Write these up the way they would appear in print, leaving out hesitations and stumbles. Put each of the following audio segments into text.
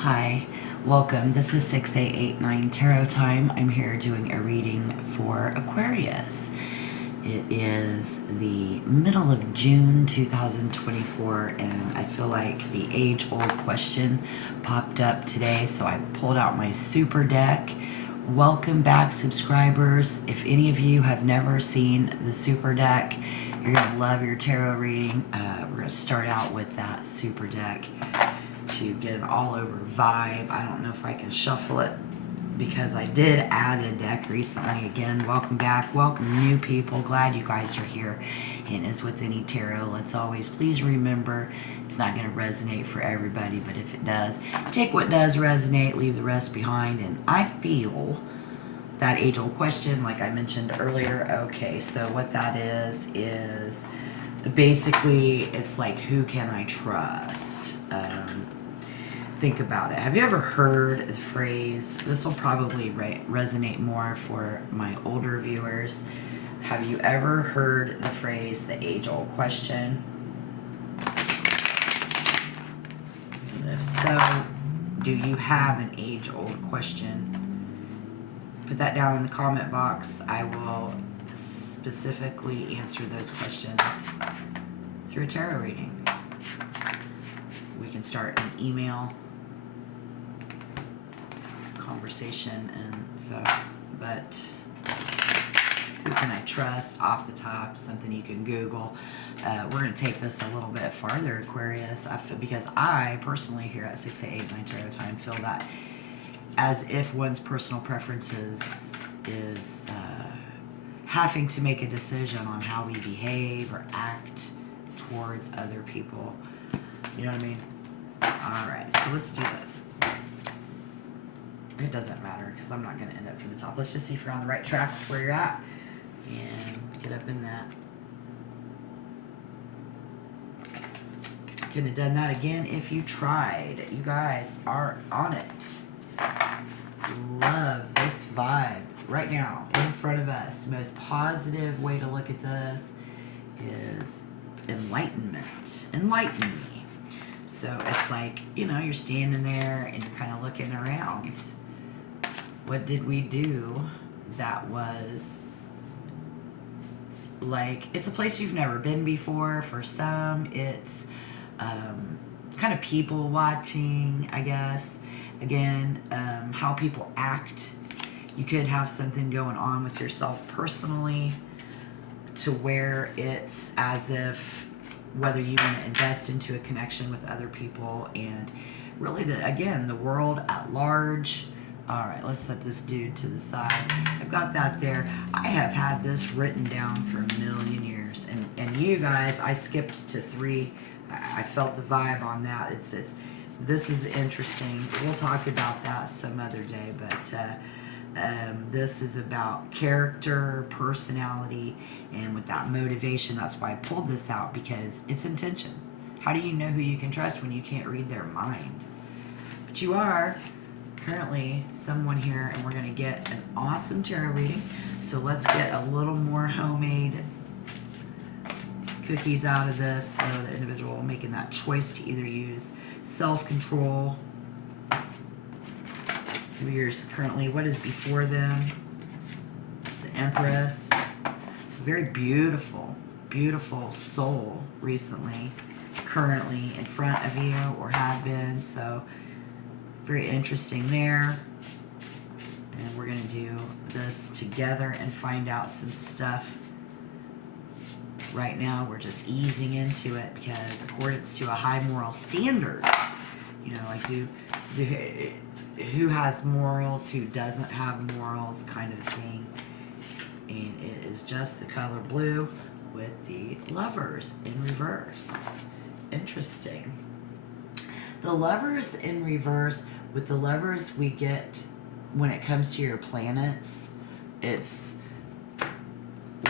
Hi, welcome. This is 6889 Tarot Time. I'm here doing a reading for Aquarius. It is the middle of June 2024, and I feel like the age-old question popped up today, so I pulled out my super deck. Welcome back, subscribers. If any of you have never seen the super deck, you're going to love your tarot reading. We're going to start out with that super deck to get an all-over vibe. I don't know if I can shuffle it because I did add a deck recently. Again, welcome back. Welcome new people. Glad you guys are here. And as with any tarot, let's always please remember it's not going to resonate for everybody, but if it does, take what does resonate, leave the rest behind. And I feel that age-old question, like I mentioned earlier. Okay, so what that is basically, it's like, who can I trust? Think about it. Have you ever heard the phrase, this will probably resonate more for my older viewers. Have you ever heard the phrase, the age-old question? And if so, do you have an age-old question? Put that down in the comment box. I will specifically answer those questions through a tarot reading. We can start an email conversation, and so, but who can I trust off the top? Something you can Google. We're going to take this a little bit farther, Aquarius, because I personally here at 6889 Tarot Time feel that as if one's personal preferences is having to make a decision on how we behave or act towards other people. You know what I mean? Alright, so let's do this. It doesn't matter because I'm not going to end up from the top. Let's just see if you're on the right track with where you're at and get up in that. Couldn't have done that again if you tried. You guys are on it. Love this vibe right now in front of us. The most positive way to look at this is enlightenment. Enlighten me. So it's like, you know, you're standing there and you're kind of looking around. What did we do that was like, it's a place you've never been before. For some, it's kind of people watching, I guess. Again, how people act. You could have something going on with yourself personally to where it's as if whether you want to invest into a connection with other people and really, the world at large. All right, let's set this dude to the side. I've got that there. I have had this written down for a million years. And you guys, I skipped to 3. I felt the vibe on that. This is interesting. We'll talk about that some other day, but this is about character, personality, and with that motivation. That's why I pulled this out, because it's intention. How do you know who you can trust when you can't read their mind? But you are currently someone here, and we're going to get an awesome tarot reading. So let's get a little more homemade cookies out of this. So the individual making that choice to either use self-control. Who is currently, what is before them? The Empress. Very beautiful, beautiful soul recently, currently in front of you or have been. So very interesting there. And we're going to do this together and find out some stuff. Right now we're just easing into it because accordance to a high moral standard, you know, like who has morals, who doesn't have morals kind of thing. And it is just the color blue with the Lovers in reverse. Interesting. The Lovers in reverse, with the Lovers we get when it comes to your planets, it's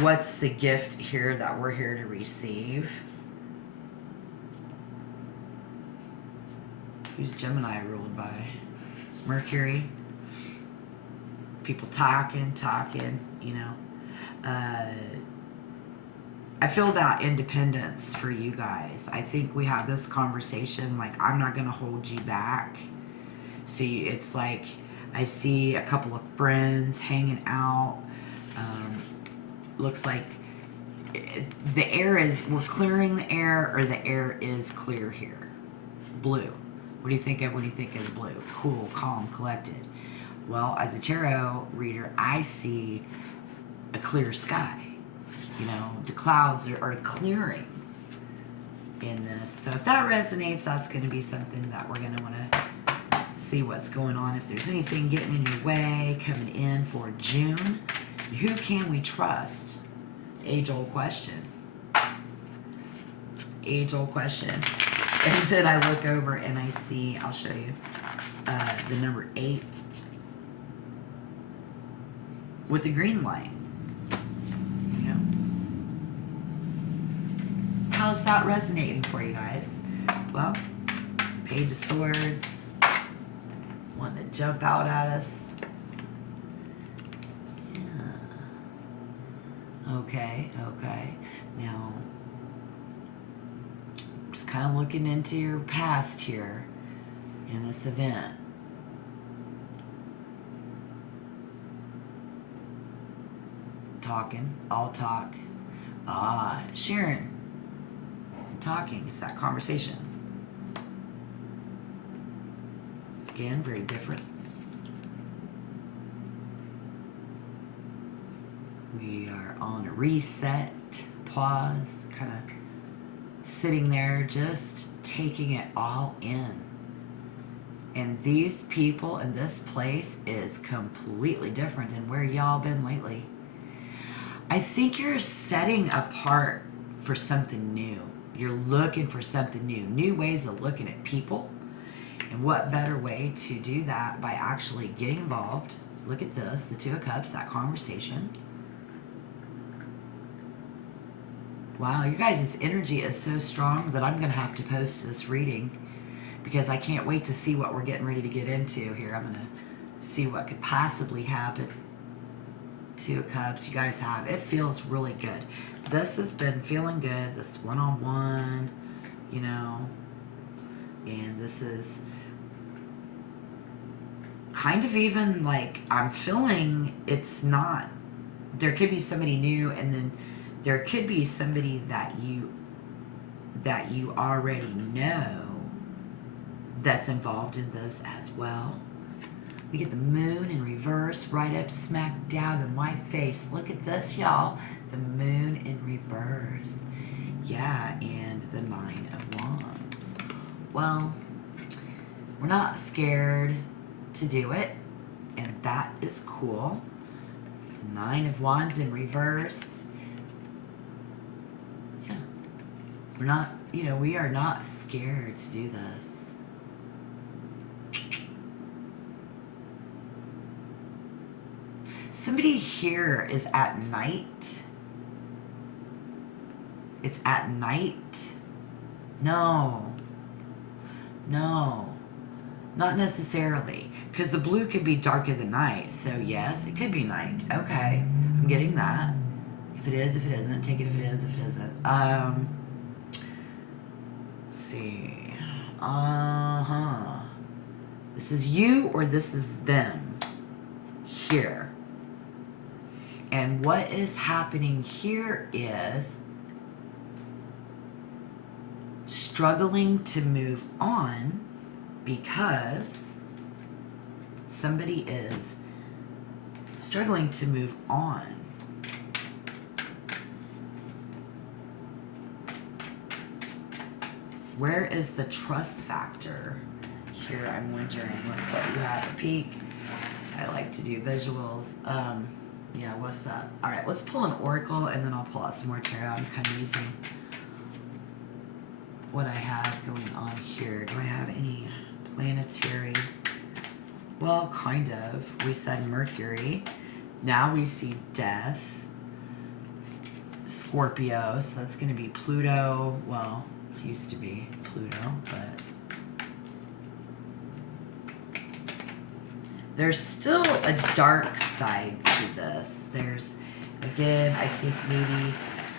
what's the gift here that we're here to receive. Who's Gemini ruled by? Mercury. People talking, you know. I feel that independence for you guys. I think we have this conversation like, I'm not going to hold you back. See, it's like I see a couple of friends hanging out. Looks like the air is, we're clearing the air, or the air is clear here. Blue. What do you think of when you think of blue? Cool, calm, collected. Well, as a tarot reader, I see a clear sky. You know, the clouds are clearing in this. So if that resonates, that's going to be something that we're going to want to see what's going on. If there's anything getting in your way coming in for June, who can we trust? Age-old question. Age-old question. And then I look over and I see, I'll show you, the number 8 with the green light. You know? How's that resonating for you guys? Well, Page of Swords. Wanting to jump out at us. Yeah. Okay. Now, just kind of looking into your past here in this event. Talking, all talk. Sharing. Talking, it's that conversation. Again, very different. We are on a reset, pause, kind of sitting there, just taking it all in. And these people in this place is completely different than where y'all been lately. I think you're setting apart for something new. You're looking for something new. New ways of looking at people. And what better way to do that by actually getting involved? Look at this, the 2 of Cups, that conversation. Wow, you guys' energy is so strong that I'm going to have to post this reading because I can't wait to see what we're getting ready to get into here. I'm going to see what could possibly happen. 2 of Cups, you guys have. It feels really good. This has been feeling good, this one-on-one, you know. And this is kind of even like I'm feeling it's not. There could be somebody new, and then there could be somebody that you already know that's involved in this as well. We get the moon in reverse, right up smack dab in my face. Look at this, y'all. The moon in reverse. Yeah, and the 9 of Wands. Well, we're not scared to do it, and that is cool. The 9 of Wands in reverse. Yeah. We're not, we are not scared to do this. Somebody here is at night. It's at night. No, not necessarily. Because the blue could be darker than night. So yes, it could be night. Okay, I'm getting that. If it is, if it isn't, take it if it is, if it isn't. Let's see. This is you or this is them here. And what is happening here is struggling to move on because somebody is struggling to move on. Where is the trust factor? Here I'm wondering. Let's let you have a peek. I like to do visuals. Yeah, what's up? All right, let's pull an oracle and then I'll pull out some more tarot. I'm kind of using what I have going on here. Do I have any planetary? Well, kind of. We said Mercury. Now we see Death. Scorpio, so that's going to be Pluto. Well, it used to be Pluto, but there's still a dark side to this. There's, again, I think maybe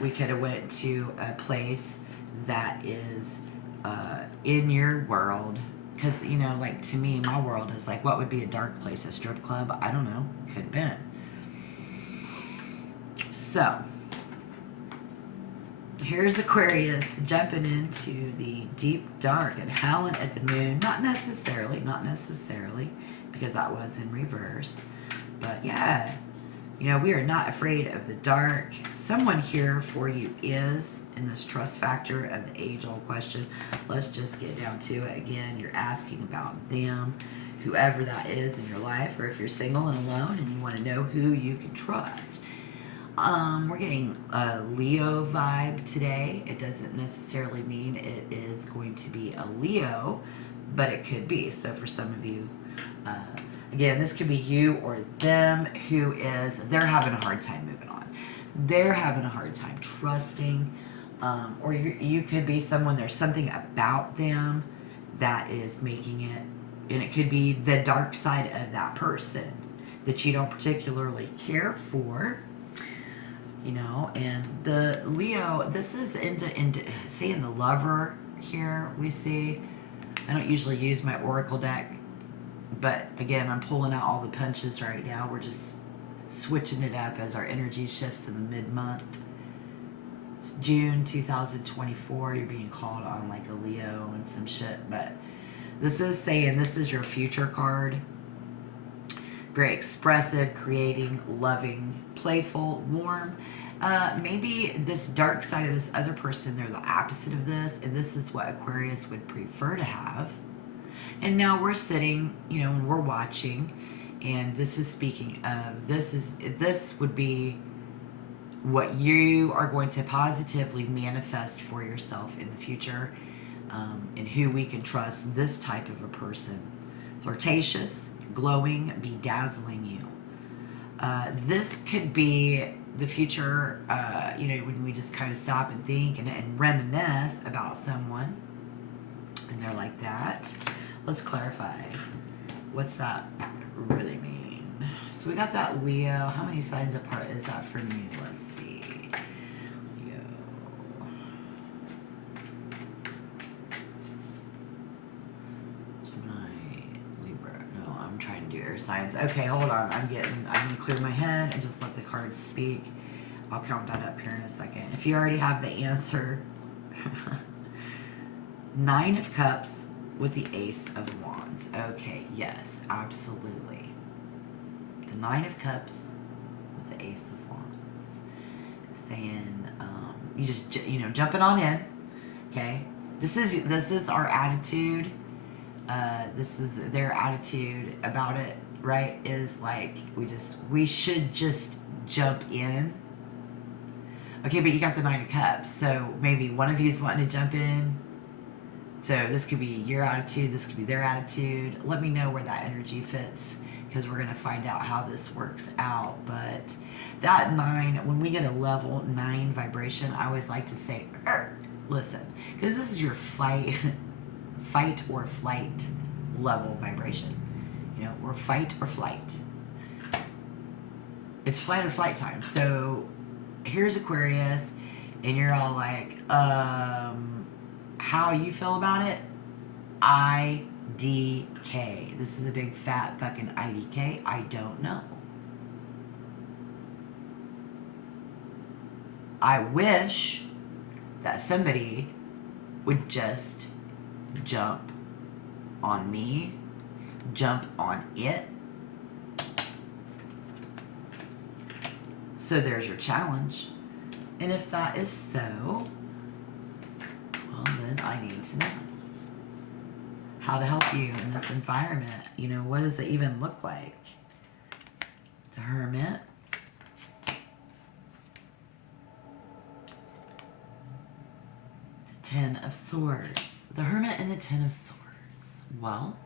we could have went to a place that is in your world Because, you know, like to me, my world is like, what would be a dark place? A strip club? I don't know. Could have been. So, here's Aquarius jumping into the deep dark and howling at the moon. Not necessarily, because that was in reverse. But yeah, you know, we are not afraid of the dark. Someone here for you is in this trust factor of the age-old question. Let's just get down to it. Again, you're asking about them, whoever that is in your life, or if you're single and alone and you want to know who you can trust. We're getting a Leo vibe today. It doesn't necessarily mean it is going to be a Leo, but it could be. So for some of you, again, this could be you or them who is, they're having a hard time moving on. They're having a hard time trusting. Or you could be someone, there's something about them that is making it, and it could be the dark side of that person that you don't particularly care for. You know, and the Leo, this is into seeing the lover here. We see, I don't usually use my oracle deck, but again, I'm pulling out all the punches right now. We're just switching it up as our energy shifts in the mid-month. It's June 2024. You're being called on like a Leo and some shit, but this is saying this is your future card. Very expressive, creating, loving, playful, warm. Maybe this dark side of this other person, they're the opposite of this, and this is what Aquarius would prefer to have. And now we're sitting, you know, and we're watching, and this is speaking of, this would be what you are going to positively manifest for yourself in the future, and who we can trust, this type of a person. Flirtatious, glowing, bedazzling you. This could be the future, you know, when we just kind of stop and think and reminisce about someone, and they're like that. Let's clarify. What's that really mean? So we got that Leo. How many signs apart is that from you? Let's see. Leo. I'm trying to do air signs. Okay, hold on. I'm gonna clear my head and just let the cards speak. I'll count that up here in a second. If you already have the answer, 9 of Cups with the Ace of Wands. Okay, yes, absolutely. The 9 of Cups with the Ace of Wands. Saying, you just, you know, jumping on in. Okay, this is our attitude. This is their attitude about it, right? Is like we should just jump in. Okay, but you got the 9 of Cups, so maybe one of you is wanting to jump in. So this could be your attitude, this could be their attitude. Let me know where that energy fits, because we're gonna find out how this works out. But that 9, when we get a level 9 vibration, I always like to say, listen, because this is your fight or flight level vibration. You know, or fight or flight. It's flight or flight time. So here's Aquarius, and you're all like, how you feel about it? IDK. This is a big fat fucking IDK. I don't know. I wish that somebody would just jump on me, jump on it. So there's your challenge. And if that is so, well, then I need to know how to help you in this environment. You know, what does it even look like? The Hermit. The 10 of Swords. The Hermit and the 10 of Swords. Well,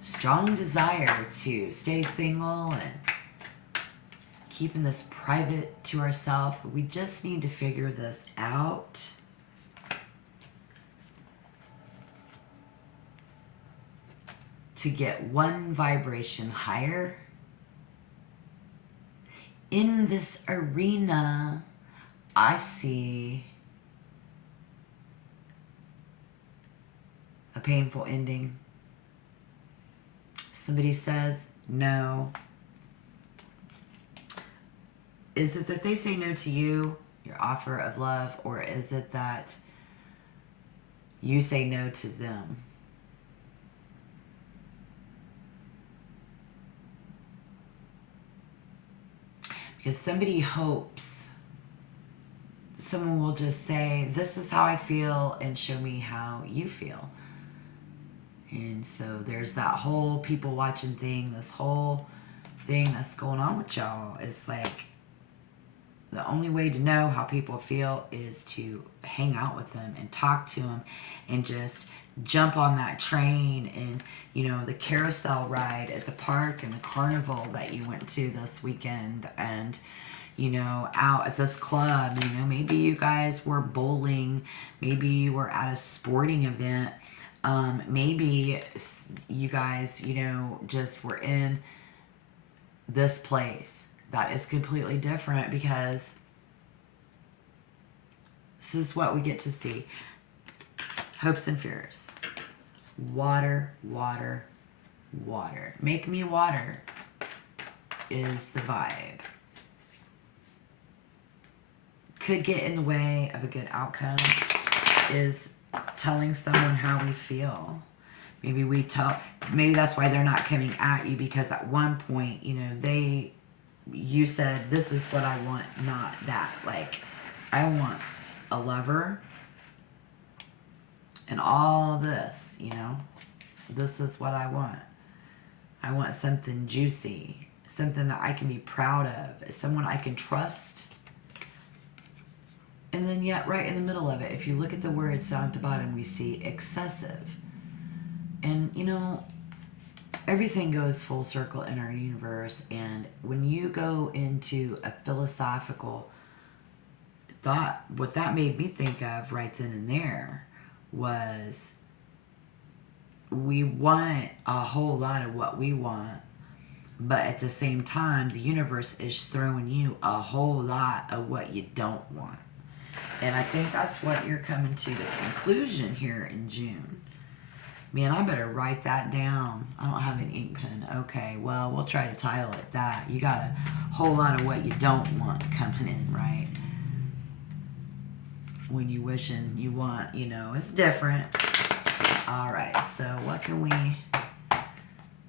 strong desire to stay single and keeping this private to ourselves. We just need to figure this out. To get one vibration higher in this arena I see a painful ending. Somebody says no. Is it that they say no to you, your offer of love, or is it that you say no to them? Because somebody hopes someone will just say, this is how I feel, and show me how you feel. And so there's that whole people watching thing, this whole thing that's going on with y'all. It's like the only way to know how people feel is to hang out with them and talk to them and just jump on that train and, you know, the carousel ride at the park and the carnival that you went to this weekend, and, you know, out at this club. You know, maybe you guys were bowling, maybe you were at a sporting event, maybe you guys, you know, just were in this place that is completely different, because this is what we get to see. Hopes and fears. Water, water, water. Make me water is the vibe. Could get in the way of a good outcome is telling someone how we feel. Maybe that's why they're not coming at you, because at one point, you know, you said, this is what I want, not that. Like, I want a lover and all this, you know. This is what I want. I want something juicy, something that I can be proud of, someone I can trust. And then yet right in the middle of it, if you look at the words down at the bottom, we see excessive. And, you know, everything goes full circle in our universe. And when you go into a philosophical thought, what that made me think of right then and there was, we want a whole lot of what we want, but at the same time, the universe is throwing you a whole lot of what you don't want. And I think that's what you're coming to the conclusion here in June. Man, I better write that down. I don't have an ink pen. Okay, well, we'll try to title it that. You got a whole lot of what you don't want coming in, right? When you wishing you want, you know, it's different. All right, so what can we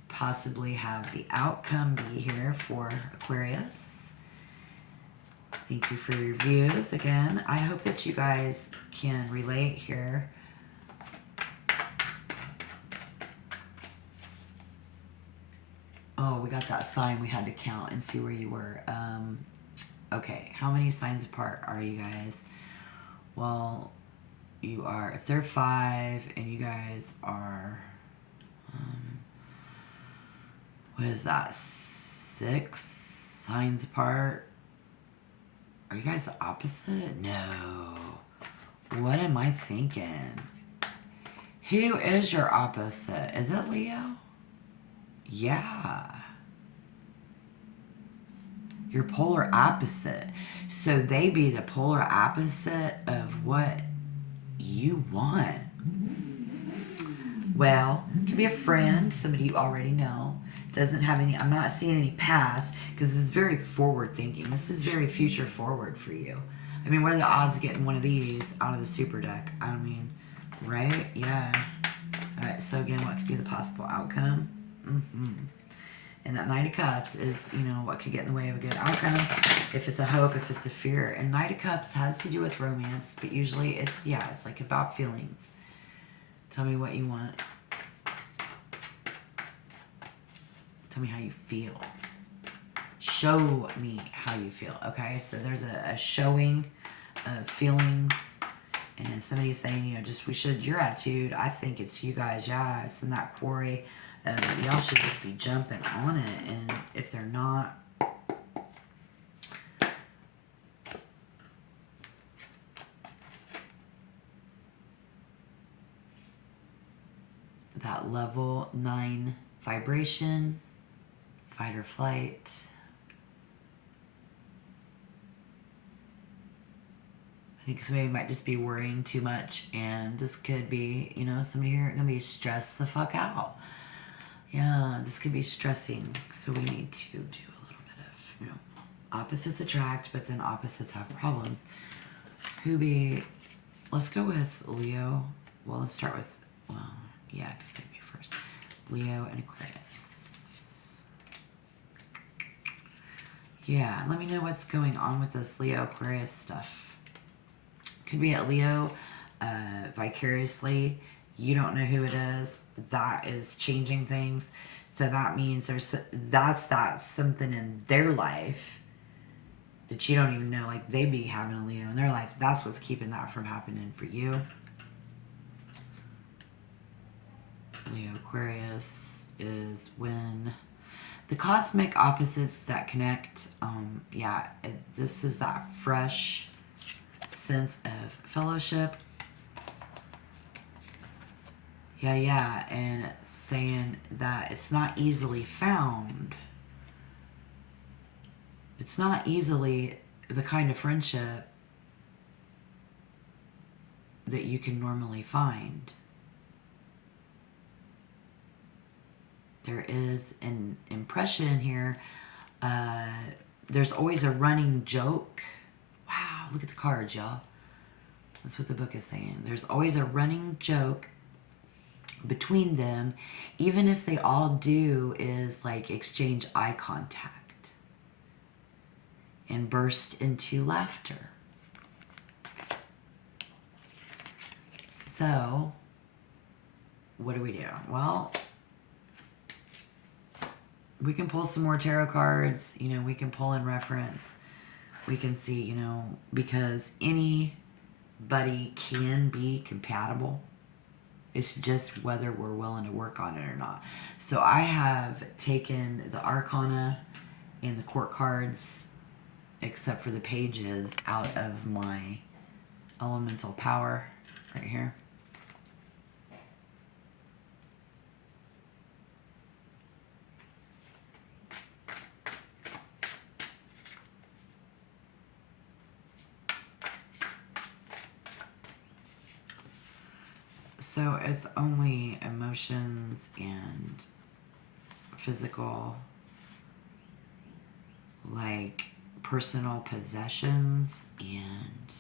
possibly have the outcome be here for Aquarius? Thank you for your views again. I hope that you guys can relate here. Oh, we got that sign. We had to count and see where you were. Okay, how many signs apart are you guys? Well, you are, if they're 5 and you guys are, what is that, 6 signs apart? Are you guys opposite? No. What am I thinking? Who is your opposite? Is it Leo? Yeah. Your polar opposite. So they be the polar opposite of what you want. Well, it could be a friend, somebody you already know. Doesn't have any, I'm not seeing any past, because this is very forward thinking. This is very future forward for you. I mean, what are the odds of getting one of these out of the super deck? I mean, right? Yeah. All right, so again, what could be the possible outcome? And that Knight of Cups is, you know, what could get in the way of a good outcome. If it's a hope, if it's a fear. And Knight of Cups has to do with romance, but usually it's, yeah, it's like about feelings. Tell me what you want. Tell me how you feel. Show me how you feel, okay? So there's a showing of feelings, and somebody's saying, you know, just, we should, your attitude, I think it's you guys, yeah, it's in that quarry. Y'all should just be jumping on it, and if they're not, that level 9 vibration, fight or flight. think somebody might just be worrying too much, and this could be, you know, somebody here gonna be stressed the fuck out. Yeah, this could be stressing. So we need to do a little bit of, you know, opposites attract, but then opposites have problems. Let's go with Leo. Well, let's start with, well, yeah, because they'd be first. Leo and Aquarius. Yeah, let me know what's going on with this Leo Aquarius stuff. Could be at Leo vicariously. You don't know who it is. That is changing things. So that means that's something in their life that you don't even know. Like, they be having a Leo in their life. That's what's keeping that from happening for you. Leo Aquarius is when the cosmic opposites that connect. This is that fresh sense of fellowship. Yeah, and it's saying that it's not easily found. It's not easily the kind of friendship that you can normally find. There is an impression here. There's always a running joke. Wow, look at the cards, y'all. That's what the book is saying. There's always a running joke between them, even if they all do is like exchange eye contact and burst into laughter. So, what do we do? Well, we can pull some more tarot cards. You know, we can pull in reference. We can see, you know, because anybody can be compatible. It's just whether we're willing to work on it or not. So I have taken the Arcana and the Court cards, except for the pages, out of my elemental power right here. So it's only emotions and physical, like personal possessions and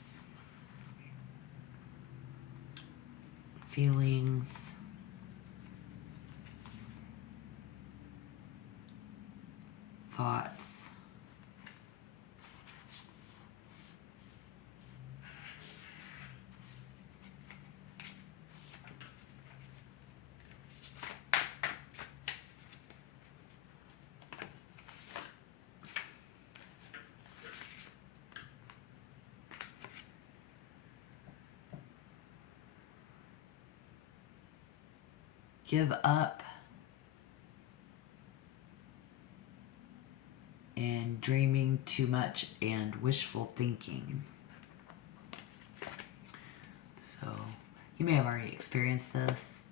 feelings, thoughts. Give up and dreaming too much and wishful thinking. So you may have already experienced this.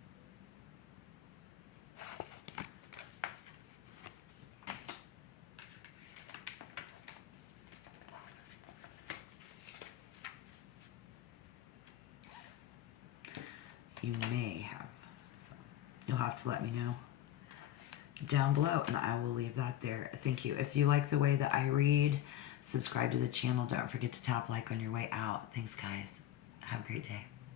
You may have. So you'll have to let me know down below, and I will leave that there. Thank you. If you like the way that I read, subscribe to the channel. Don't forget to tap like on your way out. Thanks, guys. Have a great day.